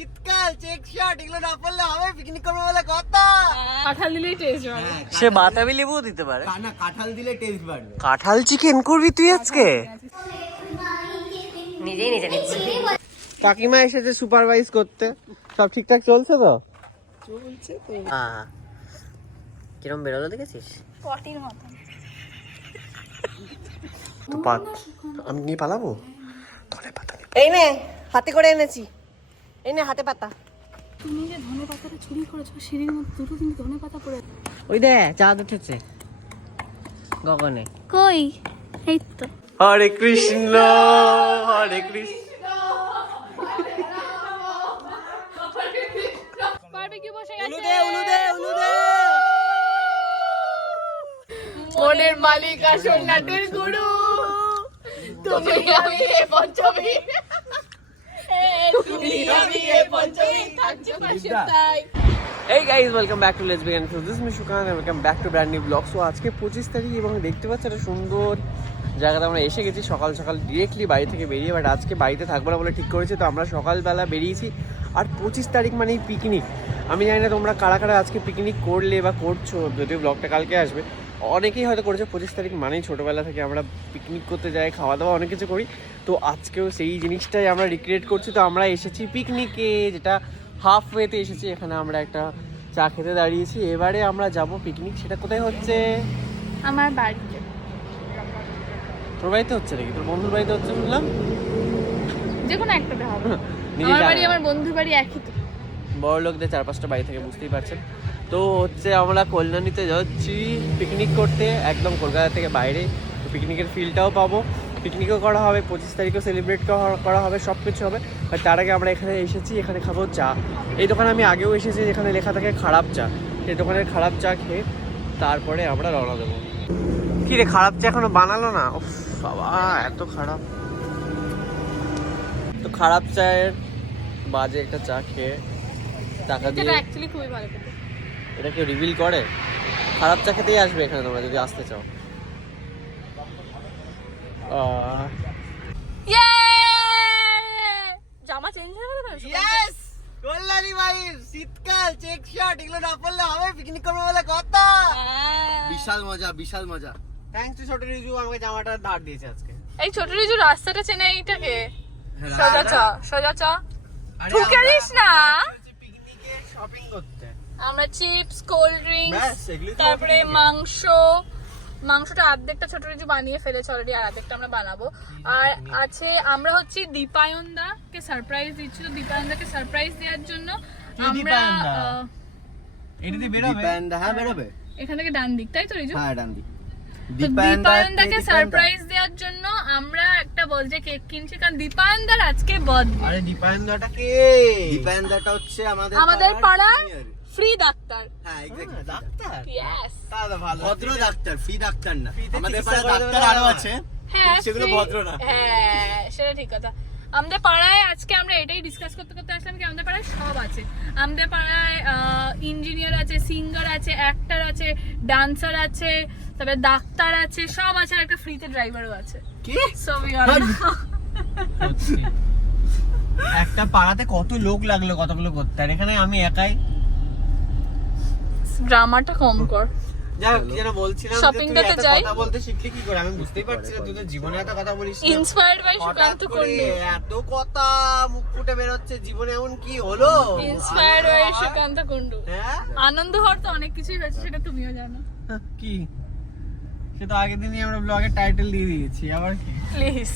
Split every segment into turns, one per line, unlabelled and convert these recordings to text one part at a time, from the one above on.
শীতকাল check shirt এগুলো না পড়লে হবে পিকনিক করব বলে কথা।
কাঁঠাল দিলেই টেস্ট হবে
সে বাতাবি লেবুও দিতে পারে।
না কাঁঠাল দিলে টেস্ট বাড়বে।
কাঁঠাল চিকেন করবি তুই আজকে? নিজেই নিজে নিচ্ছি।
কাকিমা এসেছে সুপারভাইজ করতে। সব ঠিকঠাক চলছে তো? চলছে তো।
হ্যাঁ কিরম বেরোলো দেখেছিস?
পটির মতো
তো পাত আমি নিয়ে পালাবো? ধরে পাতা
এই নে হাতে করে এনেছি। এই নে হাতে পাতা।
তুমি যে ধনে পাতাটা চুরি করেছ সিঁড়ির মধ্যে দুটো দিন ধনে পাতা পড়ে
ওই দে চাঁদ উঠেছে। গগনে।
কই? এই তো।
হরে কৃষ্ণ হরে কৃষ্ণ।
বারবিকিউ বসে গেছে?
উলুদে উলুদে উলুদে।
মনের মালিক আসল নাটের গুরু। তুমি আমি পঞ্চমী।
এই guys welcome back to let's begin this me সুকান welcome back to brand new blog so আজকে পঁচিশ তারিখ এবং দেখতে পাচ্ছ একটা সুন্দর জায়গাতে আমরা এসে গেছি। সকাল সকাল ডিরেক্টলি বাড়ি থেকে বেরিয়ে বাট আজকে বাড়িতে থাকব না বলে ঠিক করেছি। তো আমরা সকালবেলা বেরিয়েছি। আর পঁচিশ তারিখ মানেই পিকনিক আমি জানি না তোমরা কারা কারা আজকে পিকনিক করলে বা করছ, যদিও ব্লগটা কালকে আসবে। অনেকেই হয়তো করেছে পঁচিশ তারিখ মানেই ছোটোবেলা থেকে আমরা পিকনিক করতে যাই খাওয়া দাওয়া অনেক কিছু করি। তো আজকেও সেই জিনিসটাই আমরা রিক্রিয়েট করছি। তো আমরা এসেছি পিকনিকে যেটা হাফ ওয়েতে এসেছি এখানে আমরা একটা চা খেতে দাঁড়িয়েছি। এবারে আমরা যাব পিকনিক সেটা কোথায় হচ্ছে?
আমার বাড়িতে।
তোর বাড়িতে হচ্ছে নাকি? তোর বন্ধুর বাড়িতে হচ্ছে শুনলাম
যে কোনো একটাতে হবে। আমার বাড়ি আমার বন্ধুর বাড়ি একই তো।
বড় লোকদের চার পাঁচটা বাড়ি থেকে বুঝতেই পারছেন। তো হচ্ছে আমরা কল্যাণীতে যাচ্ছি পিকনিক করতে একদম কলকাতা থেকে বাইরে। পিকনিকের ফিলটাও পাবো। পিকনিকও করা হবে পঁচিশ তারিখও সেলিব্রেট করা হবে সব কিছু হবে। আর তার আগে আমরা এখানে এসেছি এখানে খাব চা। এই দোকানে আমি আগেও এসেছি যেখানে লেখা থাকে খারাপ চা। সেই দোকানের খারাপ চা খেয়ে তারপরে আমরা রওনা দেবো। কি রে খারাপ চা এখনও বানালো না? বাবা এত খারাপ। তো খারাপ চায়ের বাজে একটা চা খেয়ে টাকা দিয়ে
অ্যাকচুয়ালি খুবই ভালো।
এটা কেউ রিভিল করে? খারাপ চা খেতেই আসবে এখানে তোমরা যদি আসতে চাও।
জামা চেঞ্জ হয়ে গেল
Yes! কল্যাণী শীতকাল চেক শার্ট এগুলো না পড়লে হবে পিকনিক করব বলে কথা।
হ্যাঁ।
বিশাল মজা বিশাল মজা।
থ্যাঙ্কস টু ছোট রিজু আমাকে জামাটা ধার দিয়েছে আজকে।
এই ছোট রিজু রাস্তাটা চেনে এইটাকে? সোজা চা সোজা চা। ঠুকে দিস না।
শপিং করতে?
আমরা চিপস কোল্ড ড্রিঙ্কস তারপরে মাংস মাংসটা অর্ধেকটা ছোট রিজু বানিয়ে ফেলেছে অলরেডি আর অর্ধেকটা আমরা বানাবো। আর আছে আমরা হচ্ছে দীপায়ন দা কে সারপ্রাইজ দিচ্ছি। তো দীপায়ন দাকে সারপ্রাইজ দেওয়ার জন্য আমরা
দীপায়ন দা?
আহ,
এটা দিয়ে বেরোবে?
দীপায়নদা হ্যাঁ বেরোবে।
এখান থেকে ডান দিক তাই তো রিজু?
হ্যাঁ ডান্দি
তো দীপায়ন দাকে সারপ্রাইজ দেওয়ার জন্য আমরা একটা বলছে কেক কিনছি কারণ দীপায়ন দার আজকে বার্থডে
আরে দীপায়ন দাটা কে?
দীপায়নদাটা হচ্ছে আমাদের
আমাদের পাড়ার ফ্রি ডাক্তার।
হ্যাঁ এক্স্যাক্টলি
ডাক্তার?
ইয়েস
তাহলে ভালো।
ভদ্র ডাক্তার ফ্রি ডাক্তার না। আমাদের পাড়ায় ডাক্তার
আরও
আছে।
হ্যাঁ
সেগুলো ভদ্র না।
হ্যাঁ সেটা ঠিক কথা। আমাদের পাড়ায় আজকে আমরা এটাই ডিসকাস করতে করতে আসলাম কি আমাদের পাড়ায় সব আছে। আমাদের পাড়ায় ইঞ্জিনিয়ার আছে সিঙ্গার আছে অ্যাক্টর আছে ডান্সার আছে তারপরে ডাক্তার আছে সব আছে আর একটা ফ্রিতে ড্রাইভারও আছে।
কি।
একটা পাড়াতে কত লোক লাগল কতগুলো করতে? আর এখানে আমি একাই।
ড্রামাটা কম কর।
এত কথা বলতে শিখলি কি করে? আমি বুঝতেই পারছি না তুই তো জীবনে এত কথা বলিস না।
ইন্সপায়ার্ড বাই
হঠাৎ
সুকান্ত
করে
কুন্ডু
এত কথা মুখ ফুটে বেরোচ্ছে জীবনে এমন কি হলো? হ্যাঁ?
আনন্দ হওয়ার তো অনেক কিছুই হয়েছে সেটা তুমিও জানো।
কি? সে তো আগের দিনই আমরা ব্লগের টাইটেল দিয়ে দিয়েছি আবার কি?
প্লিজ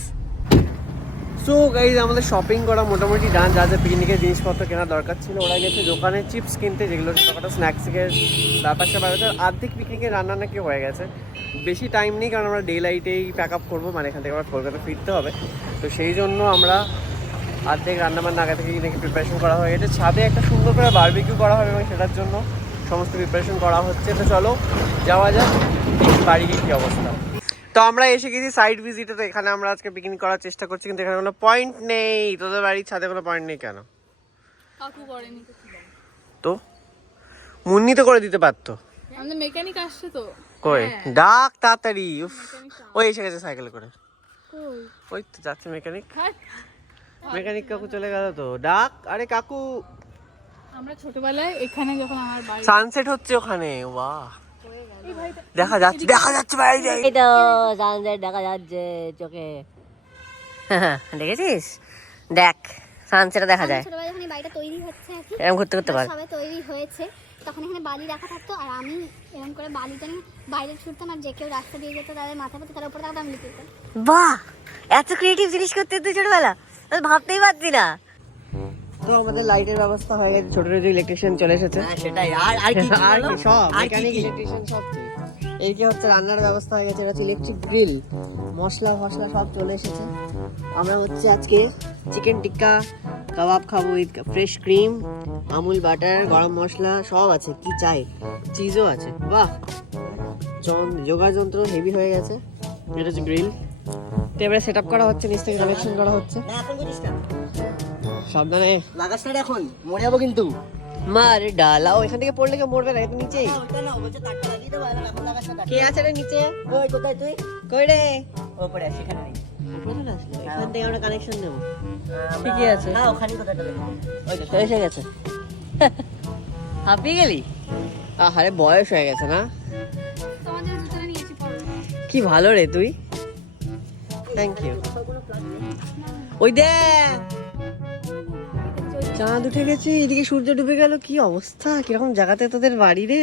সো গাইজ আমাদের শপিং করা মোটামুটি ডান যা যা পিকনিকের জিনিসপত্র কেনা দরকার ছিল ওরা গেছে দোকানে চিপস কিনতে যেগুলো ছোটোখাটো স্ন্যাক্সের ব্যাপার স্যাপার আর আর্ধেক পিকনিকের রান্না নাকি হয়ে গেছে। বেশি টাইম নেই কারণ আমরা ডে লাইটেই প্যাক আপ করব মানে এখান থেকে আবার কলকাতা ফিরতে হবে। তো সেই জন্য আমরা আর্ধেক রান্না বান্না আগে থেকেই নাকি প্রিপারেশন করা হয়ে গেছে। ছাদে একটা সুন্দর করে বারবিকিউ করা হবে এবং সেটার জন্য সমস্ত প্রিপারেশন করা হচ্ছে। তো চলো যাওয়া যাক বাড়ি গিয়ে কী অবস্থা। তো আমরা এসে গেছি সাইড ভিজিটে তো এখানে আমরা আজকে পিকনিক করার চেষ্টা করছি কিন্তু এখানে কোনো পয়েন্ট নেই। তোদের বাড়ির ছাদে কোনো পয়েন্ট নেই কেন?
তো
মুন্নি তো করে দিতে পারতো।
আমাদের মেকানিক আসছে তো।
কই? ডাক তাড়াতাড়ি উফ। ওই এসে গেছে সাইকেল করে।
কই?
ওই তো যাচ্ছে মেকানিক
মেকানিক কাকু চলে গেল তো। ডাক। আরে কাকু
আমরা ছোটবেলায় এখানে যখন আমার বাড়ি
সানসেট হচ্ছে ওখানে বাহ। দেখা যাচ্ছে দেখা যাচ্ছে বাইরে
এই তো সানসেট দেখা যাচ্ছে চোখে। দেখেছিস? দেখ সানসেটটা দেখা যায়।
ছোটবেলায় যখন বাড়িটা তৈরি হচ্ছে আর কি
এরকম করতে করতে পার
সবাই তৈরি হয়েছে তখন এখানে বালি রাখা থাকতো আর আমি এরকম করে বালিটা নিয়ে বাইরে ছুটতাম আর যে কেউ রাস্তা দিয়ে যেত তাদের মাথা পড়তো তার উপরে থাকতাম আমি লিখে
বাহ! এত ক্রিয়েটিভ জিনিস করতে তুই ছোটবেলা। ভাবতেই পারছি না। তো আমাদের লাইটের ব্যবস্থা হয়ে গেছে। ছোট ছোট ইলেকট্রিশিয়ান চলে এসেছে।
সেটাই। আর আর কি
আর সব মেকানিক ইলেকট্রিশিয়ান সব। এই কি হচ্ছে রান্নার ব্যবস্থা হয়ে গেছে এটা হচ্ছে ইলেকট্রিক গ্রিল মশলা ফসলা সব চলে এসেছে। আমরা হচ্ছে আজকে চিকেন টিক্কা কাবাব খাব with fresh cream Amul butter garam masala সব আছে। কি চাই? চিজও আছে। বাহ! জন- যোগার যন্ত্র হেভি হয়ে গেছে। এটা হচ্ছে গ্রিল তো এবারে সেট আপ করা হচ্ছে নিচ থেকে কানেকশন করা হচ্ছে।
না।
সাবধানে।
লাগাস না এখন মরে যাব কিন্তু।
মারে ডালা ও এখান থেকে পড়লে কেউ মরবে না এটা নিচেই
ওটা না বলছে তারটা লাগিয়ে দেবো এখন এখন লাগাস না
কে আছে রে নিচে?
ওই কোথায় তুই?
কই রে?
ওপরে সেখানে নেই।
আসলো। এখান থেকে আমরা কানেকশন দেবো ঠিকই আছে।
না ওখানে কোথায়
ওই তো এসে গেছে। হাঁপিয়ে গেলি? আহারে বয়স হয়ে গেছে না? কি ভালো রে তুই। থ্যাংক ইউ ওই দে। চাঁদ উঠে গেছে এদিকে সূর্য ডুবে গেল কি অবস্থা? কীরকম জায়গাতে তোদের বাড়ি রে?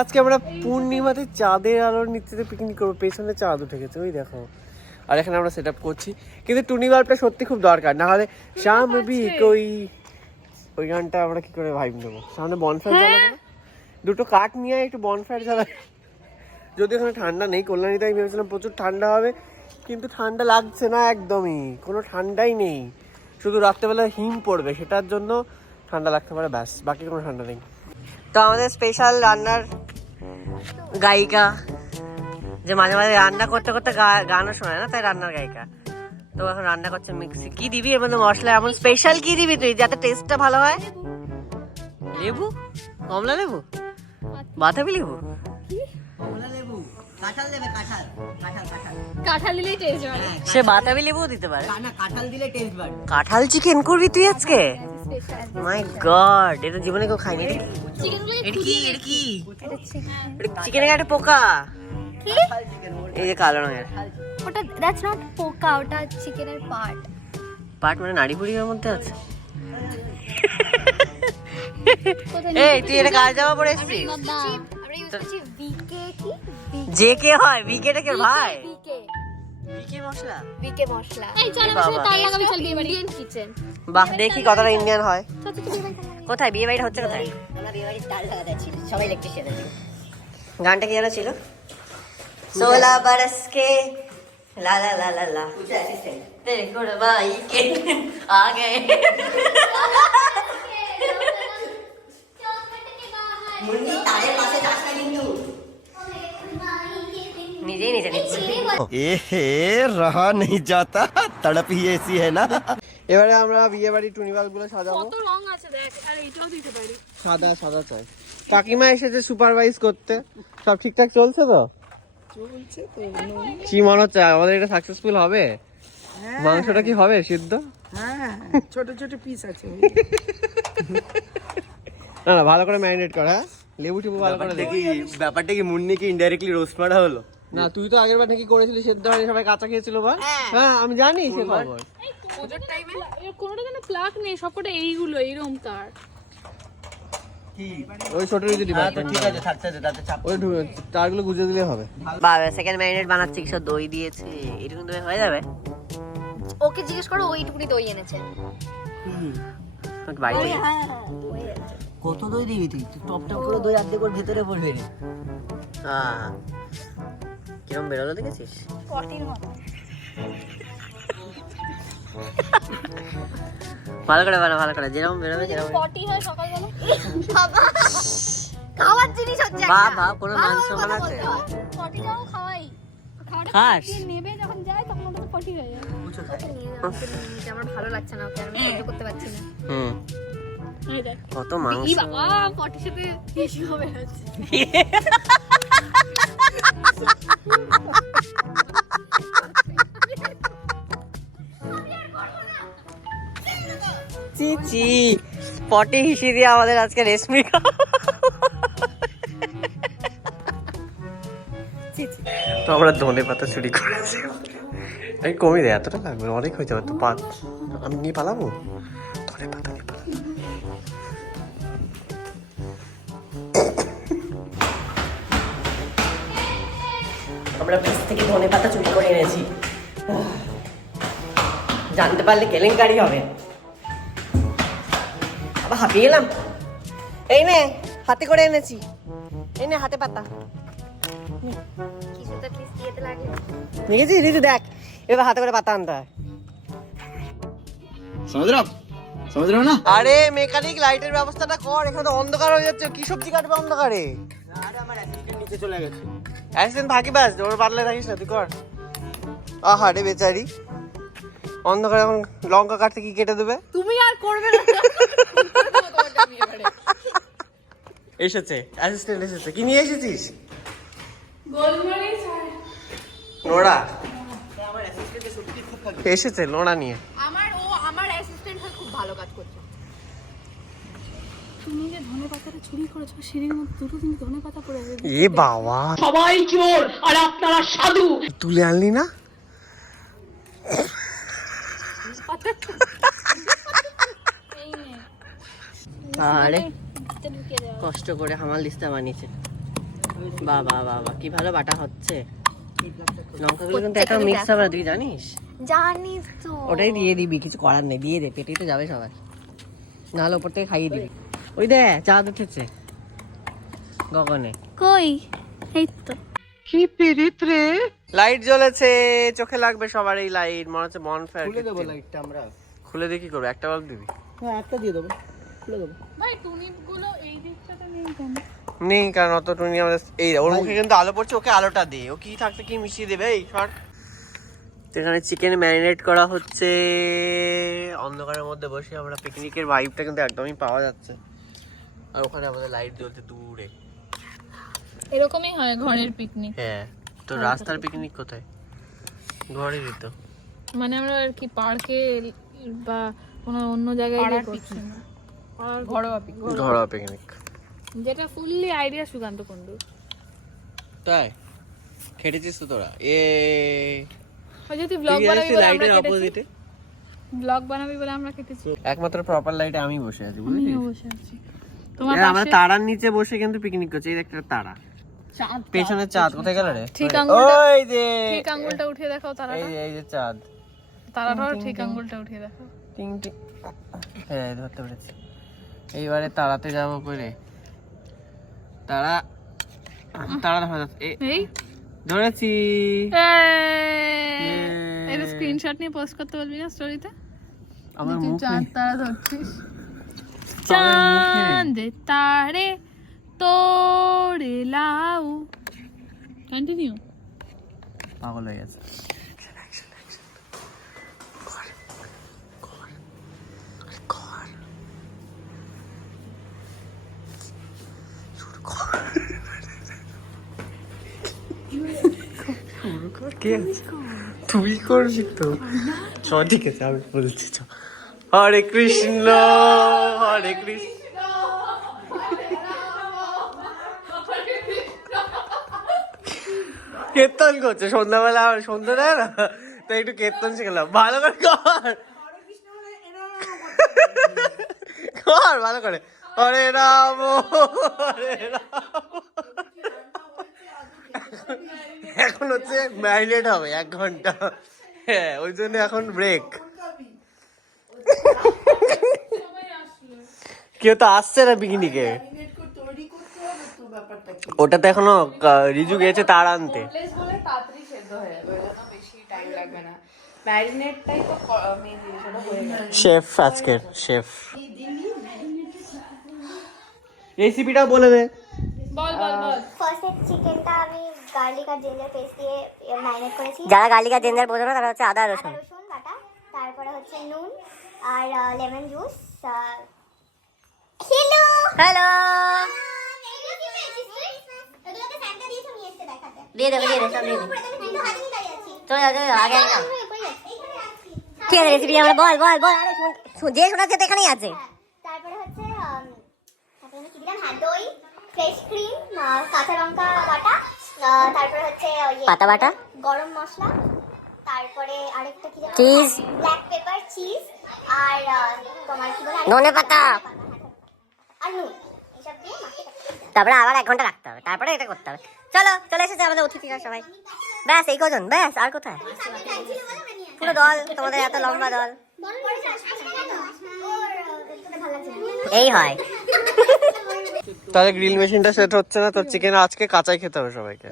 আজকে আমরা পূর্ণিমাতে চাঁদের আলোর নিচে পিকনিক করব পেছনে চাঁদ উঠে গেছে ওই দেখো। আর এখানে আমরা সেট আপ করছি। কিন্তু টুনি বাল্বটা সত্যি খুব দরকার না হলে বি কই ওই গানটা আমরা কি করে ভাইব নেব? সামনে বনফায়ার জ্বালাবো দুটো কাঠ নিয়ে একটু বনফায়ার জ্বালাবো যদি ওখানে ঠান্ডা নেই কল্যাণীতে আমি ভেবেছিলাম প্রচুর ঠান্ডা হবে কিন্তু ঠান্ডা লাগছে না একদমই কোনো ঠান্ডাই নেই। শুধু রাত্রেবেলা হিম পড়বে, সেটার জন্য ঠান্ডা লাগতে পারে, ব্যাস, বাকি কোনো ঠান্ডা নেই।
তো আমাদের স্পেশাল রান্নার গায়িকা, যে মাঝে মাঝে রান্না করতে করতে গানও শোনায় না, তাই রান্নার গায়িকা। তো এখন রান্না করছে মিক্সি। কি দিবি এর মধ্যে মশলা? এমন স্পেশাল কি দিবি তুই, যাতে টেস্টটা ভালো হয়? লেবু? কমলা লেবু? বাতাবি লেবু?
কাঁঠাল দেবে কাঁঠাল কাঁঠাল কাঁঠাল।
কাঁঠাল দিলেই টেস্ট বাড়ে।
সে বাতাবি লেবুও দিতে পারে।
না কাঁঠাল দিলে টেস্ট বাড়বে
কাঁঠাল চিকেন করবি তুই আজকে? মাই গড এটা জীবনে কেউ খাইনি এটা কি? এটা কি এটা কি? চিকেনের একটা পোকা? এই যে কালো রঙের।
ওটা দ্যাটস নট পোকা ওটা চিকেনের পার্ট
পাট মানে নাড়ি বুড়ির মধ্যে আছে। এই তুই এটা কাজ যাওয়া পরে এসছিস?
আমরা ইউজ করছি ভিকে কি
জে কে হয়? বিকে কে ভাই? বিকে মশলা? বিকে দেখি কতটা ইন্ডিয়ান হয়। কোথায়? বিয়ে হচ্ছে কোথায়?
সবাই
গানটা কি যেন ছিল? সোলা বরস কে লা লা লা লা।
পাশে যাস কিন্তু।
নিজেই নিচে নিচ্ছে
রাহা নেই যাতা। তড়প হি এসি হ্যায় না।
এবারে আমরা বিয়ে বাড়ি টুনিবালগুলো সাজাবো।
কত রং আছে দেখ আর এটাও দিতে পারি।
সাদা সাদা চাই। কাকিমা এসেছে সুপারভাইজ করতে। সব ঠিকঠাক চলছে তো? চলছে তো। কি মনে হচ্ছে আমাদের এটা সাকসেসফুল হবে? হ্যাঁ। মাংসটা কি হবে সিদ্ধ?
হ্যাঁ ছোট ছোট পিস আছে
না না ভালো করে ম্যারিনেট কর হ্যাঁ? লেবু টিবু ভালো করে
দেখি। ব্যাপারটা কি মুন্নিকে ইনডাইরেক্টলি রোস্ট মারা হলো?
না তুই তো আগের বার নাকি করেছিলি সেদ্ধ হয়নি সবাই কাঁচা খেয়েছিল বল। হ্যাঁ। আমি জানি সে খবর।
পুজোর টাইমে এর কোনোটা যেন প্লাগ নেই সবকটা এইগুলো এইরকম তার
ওই ছোট যদি
হ্যাঁ ঠিক আছে থাকছে তাতে চাপ।
ওই তারগুলো গুজে দিলে হবে।
বাবা সেকেন্ড ম্যারিনেট বানাচ্ছি কিছু দই দিয়েছে? দই হয়ে যাবে?
ওকে জিজ্ঞেস করো ওইটুকুনি দই এনেছে।
কত দই দিবি তুই? টপ টপ করে দই অর্ধেক ওর ভেতরে পড়বে
কিরম বেরোলো দেখেছিস?
পটির মতো
ভালো করে বানা ভালো করে যেরকম বেরোবে যেরকম
পটি হয় সকালবেলা
বাবা খাওয়ার জিনিস হচ্ছে
বা বা কোনো মান
ভালো
সম্মান আছে
পটিটাও খাওয়াই।
খাস।
নেবে যখন যায় তখন ওটা তো পটি হয়ে যায়
ওকে নিয়ে নাও, ওকে নিয়ে নিতে আমার ভালো লাগছে না ওকে আমি সহ্য করতে পারছি না।
হুম। কত মাংস।
বাবা পটির সাথে বেশি হবে হচ্ছে
চি চি। পটি হিসি দিয়ে আমাদের আজকে রেশমি
তো আমরা ধনে পাতা চুরি করেছি। আমি কমই দেয় এতটা লাগবে অনেক হয়ে যাবে তো পাত। আমি নিয়ে পালাবো?
আমরা পিস থেকে ধনে পাতা চুরি করে এনেছি। জানতে পারলে কেলেঙ্কারি হবে। আবার হাঁপিয়ে এলাম। এই নে হাতে করে এনেছি। এই নে হাতে পাতা। দিদি দেখ এবার হাতে করে পাতা আনতে হয়।
সমুদ্র সমুদ্র না?
আরে মেকানিক লাইটের ব্যবস্থাটা কর এখানে তো অন্ধকার হয়ে যাচ্ছে। কি সবজি কাটবে অন্ধকারে?
আরে আমার অ্যাসিস্ট্যান্ট নিচে চলে গেছে
অ্যাসিস্ট্যান্ট থাকি বাস ওর বাদলে থাকিস না তুই কর। আহারে বেচারি। অন্ধকারে এখন লঙ্কা কাটতে কি কেটে দেবে?
তুমি আর করবে না।
এসেছে অ্যাসিস্ট্যান্ট এসেছে। কি নিয়ে এসেছিস? নোড়া। হ্যাঁ, এসেছে নোড়া নিয়ে।
ভালো কাজ করছে। তুমি যে ধনে পাতাটা চুরি করেছ সিঁড়ির মধ্যে দুটো দিন ধনে পাতা পড়ে আছে
এ বাবা। সবাই চোর আর আপনারা সাধু। তুলে আনলি না?
আরে
এটা ঢুকিয়ে দেওয়া
কষ্ট করে হামাল দিস্তা বানিয়েছে। বাবা বাবা কি ভালো বাটা হচ্ছে। লঙ্কাগুলো কিন্তু একটা মিক্স হবে তুই জানিস?
জানিস তো।
ওটাই দিয়ে দিবি কিছু করার নেই দিয়ে দে পেটেই তো যাবে সবার। নাহলে ওপর থেকে খাইয়ে দিবি। ওই দে চাঁদ উঠেছে। গগনে।
কই? এই তো।
লাইট জ্বলেছে চোখে লাগবে সবার এই লাইট মনে হচ্ছে বন ফায়ার
খুলে দেবো লাইটটা আমরা।
খুলে দিয়ে কি করবে? একটা বাল্ব দিবি?
হ্যাঁ একটা দিয়ে দেবো। খুলে দেবো।
ভাই টুনিপগুলো এই দিকটাতে নেই কেন?
নেই কারণ অত টুনি আমাদের এই ওর মুখে কিন্তু আলো পড়ছে ওকে আলোটা দে। ও কি থাকতে কি মিশিয়ে দেবে? এই শর্ট এখানে চিকেন ম্যারিনেট করা হচ্ছে। অন্ধকারের মধ্যে বসে আমরা পিকনিকের ভাইবটা কিন্তু একদমই পাওয়া যাচ্ছে। আর ওখানে আমাদের লাইট জ্বলছে দূরে।
এরকমই হয় ঘরের পিকনিক
হ্যাঁ তো রাস্তার পিকনিক কোথায়? ঘরে দিত
মানে আমরা আর কি পার্কে বা কোনো অন্য জায়গায় গিয়ে করছি না। ঘরোয়া পিকনিক
ঘরোয়া পিকনিক
যেটা ফুললি আইডিয়া সুকান্ত কুন্ডু
তাই? খেটেছিস তো তোরা? এ
ওই ব্লগ বানাবি বলে আমরা কেটেছি। ব্লগ বানাবি বলে আমরা কেটেছি।
একমাত্র প্রপার লাইটে আমি বসে আছি বুঝলি?
বসে আছি। তোমার
আমরা তারার নিচে বসে কিন্তু পিকনিক করছি এই একটা তারা। পেছনে চাঁদ। কোথায় গেল রে?
ঠিক আঙুলটা
ওই যে
ঠিক আঙুলটা উঠিয়ে দেখাও
এই
তারাটা
এই যে চাঁদ।
তারাটাও ঠিক আঙুলটা উঠিয়ে দেখাও।
টিং টিং। হ্যাঁ ধরতে পেরেছি। এইবারে তারাতে যাব করে তারা তারা দেখা যাচ্ছে।
এই
ধরেছি।
এটা স্ক্রিনশট নিয়ে পোস্ট করতে বলবি না স্টোরিতে
আমার
তুই চাঁদ তারা ধরছিস।
চাঁদ
চাঁদ তারে তোরে লাউ। কন্টিনিউ
পাগল হয়ে গেছে। তুই করবি তো চ, ঠিক আছে, আমি বলছি, চ। হরে কৃষ্ণ হরে কৃষ্ণ। কীর্তন করছে, সন্ধ্যাবেলা আমার সন্ধ্যা দেয় না? তাই একটু কীর্তন শিখলাম। ভালো করে কর। কর, ভালো করে। হরে রাম হরে রাম। এখন হচ্ছে ম্যারিনেট হবে এক ঘণ্টা। হ্যাঁ ওই জন্য এখন ব্রেক কেউ তো আসছে না পিকনিকে। ওটাতে এখনও কা- রিজু গেছে তার আনতে।
তো ওটা
শেফ আজকের শেফ রেসিপিটা বলে দে।
বল বল বল।
ফার্স্টে চিকেনটা আমি গার্লিক আর জিঞ্জার পেস্ট দিয়ে ম্যারিনেট করেছি।
যারা গার্লিক আর জেঞ্জার বোঝো না তারা হচ্ছে আদা রসুন।
রসুন বাটা। তারপরে হচ্ছে নুন আর লেমন জুস হ্যালো
হ্যালো দিয়ে দেবো দিয়ে দেবো সব দিয়ে দেবো।
উপরে তুমি কিন্তু হাতে নিয়ে দাঁড়িয়ে আছি
চলে যাও চলে যাও আগে আগে যাও
কি আছে রেসিপি আমরা বল বল বল আরে শোন- শোন- যে শোনাচ্ছে তো এখানেই আছে।
তারপরে হচ্ছে তারপরে কি দিলাম? হ্যাঁ দই। ফ্রেশ ক্রিম কাঁচা লঙ্কা বাটা তারপরে হচ্ছে
পাতা বাটা?
গরম মশলা তারপরে আরেকটা কি
Cheese.
ব্ল্যাক পেপার চিজ আর তোমার কি বলে?
ধনে পাতা।
আর নুন এসব দিয়ে।
তারপরে আবার এক ঘণ্টা রাখতে হবে তারপরে এটা করতে হবে। চলো চলে এসেছে আমাদের অতিথিরা সবাই। ব্যাস এই কজন ব্যাস আর কোথায়? পুরো দল তোমাদের এত লম্বা দল। এই হয়।
তাহলে গ্রিল মেশিনটা সেট হচ্ছে না তোর চিকেন আজকে কাঁচাই খেতে হবে সবাইকে।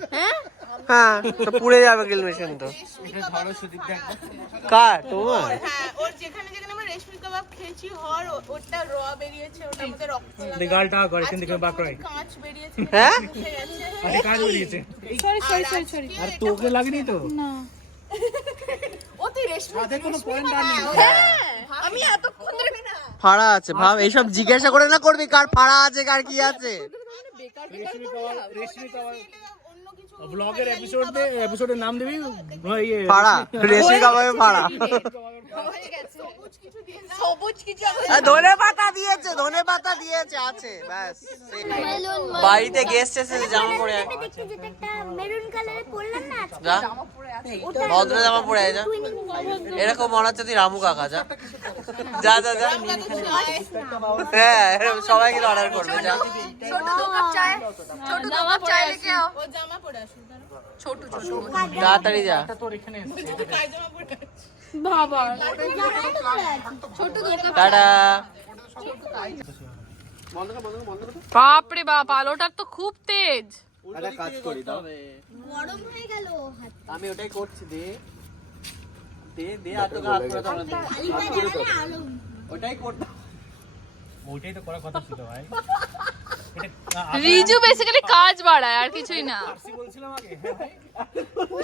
হ্যাঁ? তো পুড়ে যাবে গ্রিল মেশিন তো। কার? তোমার?
হ্যাঁ
হ্যাঁ?
আর তোকে লাগেনি তো?
ধরে না।
ফাড়া আছে ভাব এইসব জিজ্ঞাসা করে না করবি কার ফাড়া আছে কার কি আছে।
ব্লগের এপিসোড এপিসোডের নাম দিবি? ইয়ে
ফাড়া রেশমি
সবুজ কিছু
ধনে পাতা দিয়েছে ধনে পাতা দিয়েছে আছে ব্যাস। বাড়িতে গেস্ট এসেছে জামা পরে আয়।
দেখতে যেটা একটা মেরুন কালারের পরলাম না আজকে?
যা। ভদ্র জামা পরে যা। এরকম মনে হচ্ছে তুই রামু কাকা যা। যা যা যা। হ্যাঁ এরকম সবাই কিন্তু অর্ডার করবে যা।
জামা পরে আছি।
ও জামা পরে আসুন
তাড়াতাড়ি যা।
বাবা।
টাটা
বাপরে বাপ আলোটার তো খুব তেজ।
একটা কাজ করি দাও।
গরম হয়ে গেল
আমি ওটাই করছি দে। দে দে আর তোকে হাত করে দাও
আলো।
ওটাই করতে
ওইটাই তো করার কথা ছিল ভাই।
রিজু বেসিক্যালি কাজ বাড়ায় আর কিছুই না।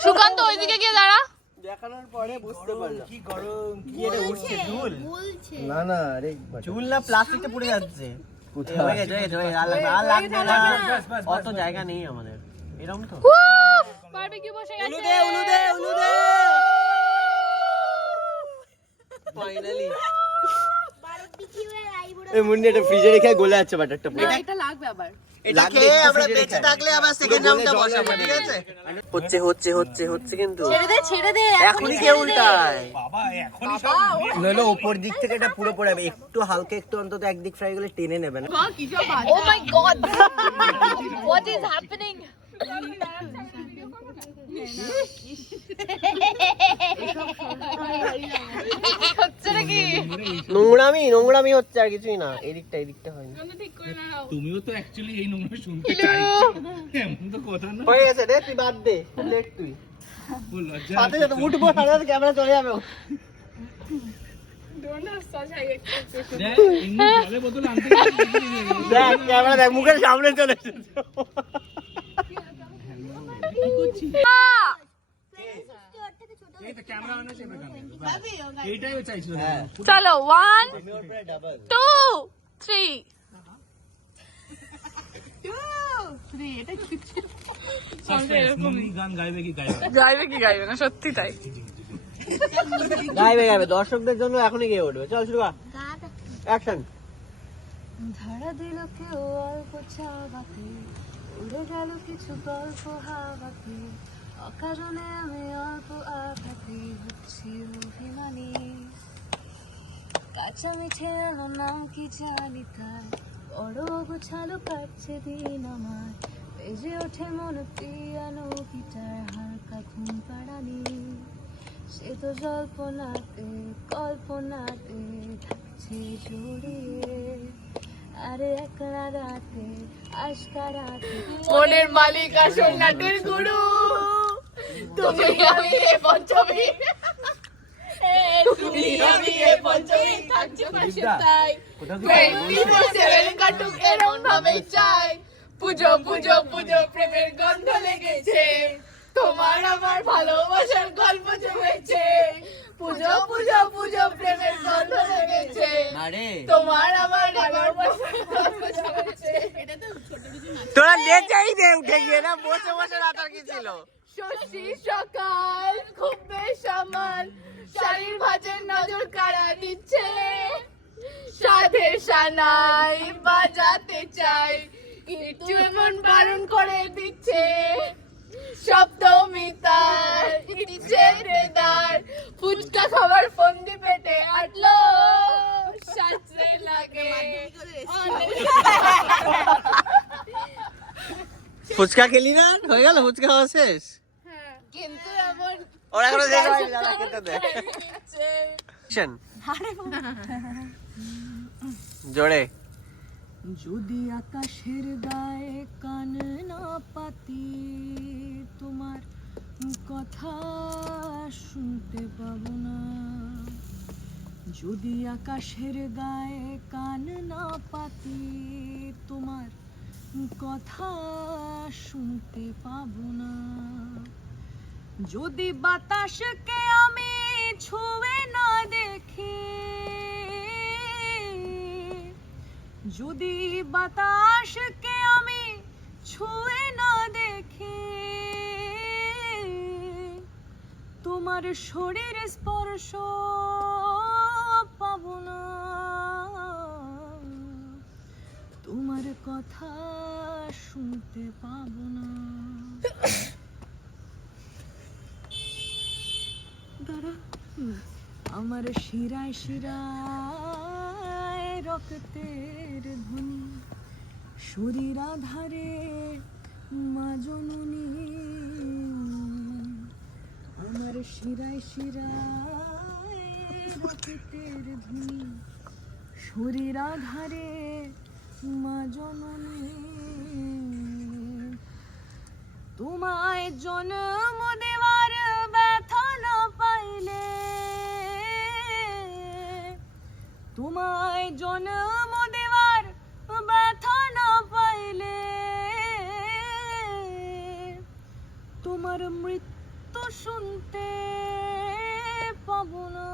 সুকান্ত ওইদিকে গিয়ে দাঁড়া।
দেখানোর পরে বুঝতে পারলাম।
কি গরম কি এটা উঠছে
না না আরে
ঝুল না প্লাস্টিকটা পুড়ে যাচ্ছে?
হয়ে হয়ে হয়ে অত জায়গা নেই আমাদের। এরকম তো?
বারবিকিউ বসে গেছে।
উলুদে উলুদে উলুদে। ফাইনালি
এই মুন্ডি এটা ফ্রিজে রেখে গলে যাচ্ছে বাটারটা পুরো।
এটা লাগবে আবার।
এটা খেয়ে আমরা বেঁচে থাকলে আবার সেকেন্ড রাউন্ডটা বসাবো ঠিক আছে? হচ্ছে হচ্ছে হচ্ছে হচ্ছে কিন্তু।
ছেড়ে দে ছেড়ে দে
এখনই কে উল্টায়।
বাবা এখনই সব
নইলে ওপর দিক থেকে এটা পুরো পড়ে যাবে। একটু হালকা একটু অন্তত একদিক ফ্রাই করলে টেনে নেবে না।
ও my god what is happening হচ্ছে নাকি
নোংরামি নোংরামি হচ্ছে আর কিছুই না। এদিকটা এদিকটা হয়নি।
তুমিও তো অ্যাকচুয়ালি এই নোংরা শুনতে চাই এমন তো কথা না।
হয়ে গেছে রে তুই বাদ দে লেট তুই। সাথে সাথে উঠবো সাথে সাথে ক্যামেরা চলে যাবে
দেখ
ক্যামেরা দেখ মুখের সামনে চলে এসেছে
চলো ওয়ান টু থ্রি
মম্মি কি গাইবে
গাইবে কি গাইবে না? সত্যি তাই।
গাইবে গাইবে। দর্শকদের জন্য এখনই গিয়ে উঠবে। চল শুরু কর। অ্যাকশন
ধারা দিল কেউ অল্প উড়ে গেল কিছু গল্প হাওয়াতে অকারণে আমি অল্প আঘাতে হচ্ছি অভিমানী কাঁচা মিঠে এলো নাম কি জানি তাই বড় গোছালো কাটছে দিন আমার বেজে ওঠে মন পিয়ানো গিটার হালকা ঘুম পাড়ানি সে তো জল্পনাতে কল্পনাতে থাকছে জড়িয়ে আরে একলা রাতে মনের মালিক আসল নাটের গুরু। তুমি আমি এ পঞ্চমী। তুমি আমি এ পঞ্চমী। থাকছে পাশে তাই। টোয়েন্টি ফোর সেভেন কাটুক এরম ভাবে চাই। পুজো পুজো পুজো প্রেমের গন্ধ লেগেছে। তোমার আমার ভালোবাসার গল্প জমেছে। পুজো পুজো পুজো প্রেমের গন্ধ লেগেছে।
আরে
তোমার আমার জমেছে
তোরা নেচেই দে উঠে গিয়ে না বসে বসে রাতার কি ছিল?
শশী সকাল খুব বেশ আমার। শাড়ির ভাজের নজর কারা দিচ্ছে? সাধের সানাই বাজাতে চাই কিন্তু এমন বারণ করে দিচ্ছে। ইচ্ছে ফুচকা খাবার ফন্দি পেটে আটলো। লাগে।
ফুচকা খেলি না? হয়ে গেল ফুচকা খাওয়া শেষ?
কিন্তু এমন
ওরা খেতে দে। জোরে।
যদি আকাশের গায়ে কান না পাতি, তোমার কথা শুনতে পাব না। যদি আকাশের গায়ে কান না পাতি, তোমার কথা শুনতে পাব না। যদি বাতাসকে আমি ছুঁয়ে না দেখি যদি বাতাসকে আমি ছুঁয়ে না দেখি, তোমার শরীর স্পর্শ পাবো না। তোমার কথা শুনতে পাবো না। আমার শিরায় শিরায় রক্তের ধ্বনি, শরীর আধারে আমার শিরায় শিরায় রক্তের ধ্বনি, শরীর আধারে মা জননী। তোমায় জন্ম তোমায় জন্ম দেওয়ার ব্যথা না পাইলে তোমার মৃত্যু শুনতে পাবো না।